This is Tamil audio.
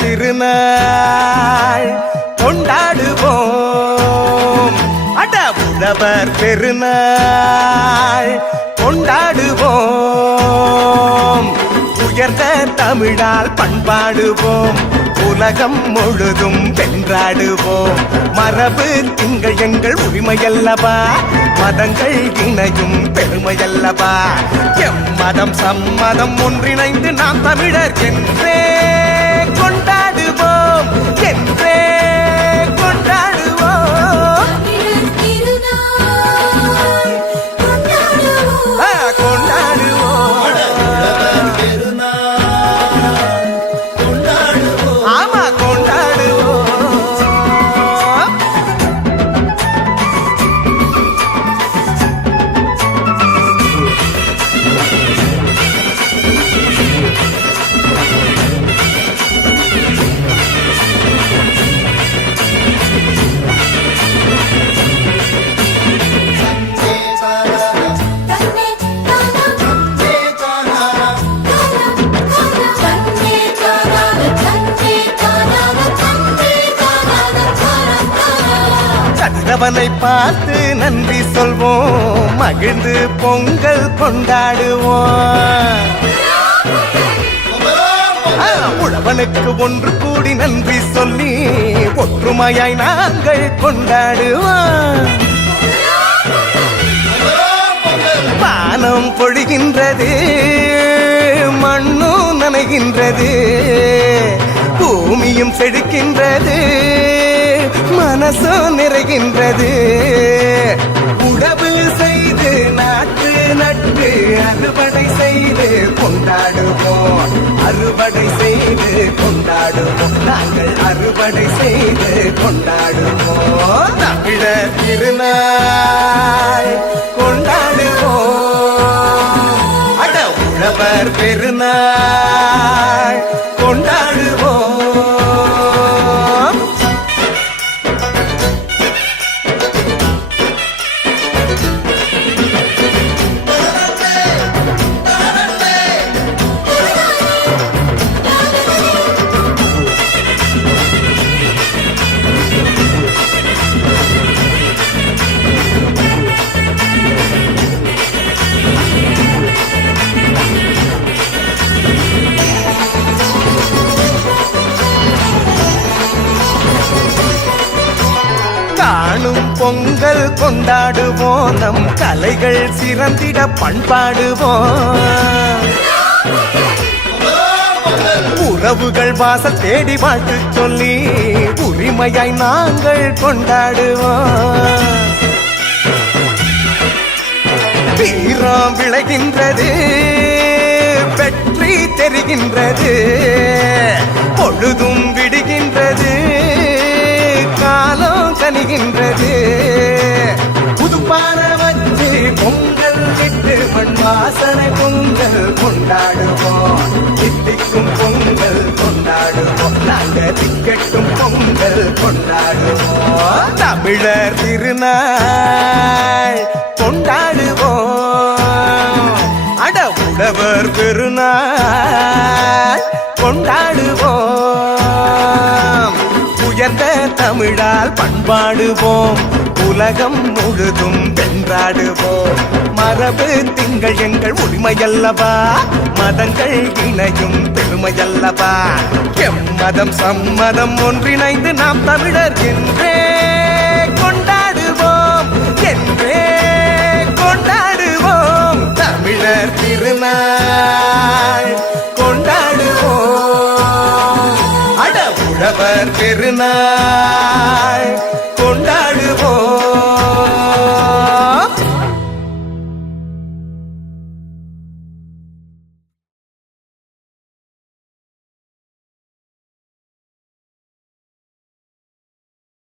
திருநாள் கொண்டாடுவோம். அட உழவர் பெருநாள் கொண்டாடுவோம். உயர்ந்த தமிழால் பண்பாடுவோம். உலகம் முழுதும் வென்றாடுவோம். மரபு திங்கள் எங்கள் உரிமையல்லவா, மதங்கள் இணையும் பெருமையல்லவா. எம்மதம் சம்மதம் ஒன்றிணைந்து நாம் தமிழர் என்றே கொண்டாடுவோம், என்றே கொண்டாடுவோம். அவனை பார்த்து நன்றி சொல்வோம், மகிழ்ந்து பொங்கல் கொண்டாடுவோம். உழவனுக்கு ஒன்று கூடி நன்றி சொல்லி ஒற்றுமையாய் நாங்கள் கொண்டாடுவோம். வானம் பொழிகின்றது, மண்ணும் நனைகின்றது, பூமியும் செழிக்கின்றது, மனசும் நிறைகின்றது. உழவு செய்து நாட்டு நட்டு அறுவடை செய்து கொண்டாடுவோம், அறுவடை செய்து கொண்டாடுவோம், நாங்கள் அறுவடை செய்து கொண்டாடுவோம். தமிழர் திருநாள் கொண்டாடுவோம். அட உழவர் பெருநாள் கொண்டாடுவோம். பொங்கல் கொண்டாடுவோம், நம் கலைகள் சிறந்திட பண்பாடுவோம். உறவுகள் வாசல் தேடி வாழ்த்து சொல்லி உரிமையாய் நாங்கள் கொண்டாடுவோம். வீரம் விளைகின்றது, வெற்றி தெரிகின்றது, பொழுதும் விடுகின்றது, காலம் கனிகின்றது. புதுப்பான வச்சு பொங்கல் விட்டு மண் வாசனை பொங்கல் கொண்டாடுவோம். தித்திக்கும் பொங்கல் கொண்டாடுவோம், நாங்கள் திக்கட்டும் பொங்கல் கொண்டாடுவோம். தமிழர் திருநாள் கொண்டாடுவோம். அட உழவர் பெருநாள் கொண்டாடுவோம். உயர்ந்த தமிழால் பண்பாடுவோம், உலகம் முழுதும் வென்றாடுவோம். மரபு திங்கள் எங்கள் உரிமையல்லவா, மதங்கள் இணையும் பெருமையல்லவா. எம்மதம் சம்மதம் ஒன்றிணைந்து நாம் தமிழர் என்றே கொண்டாடுவோம், என்றே கொண்டாடுவோம். தமிழர் திருநாள் கொண்டாடுவோம். அட உழவர் பெருநாள்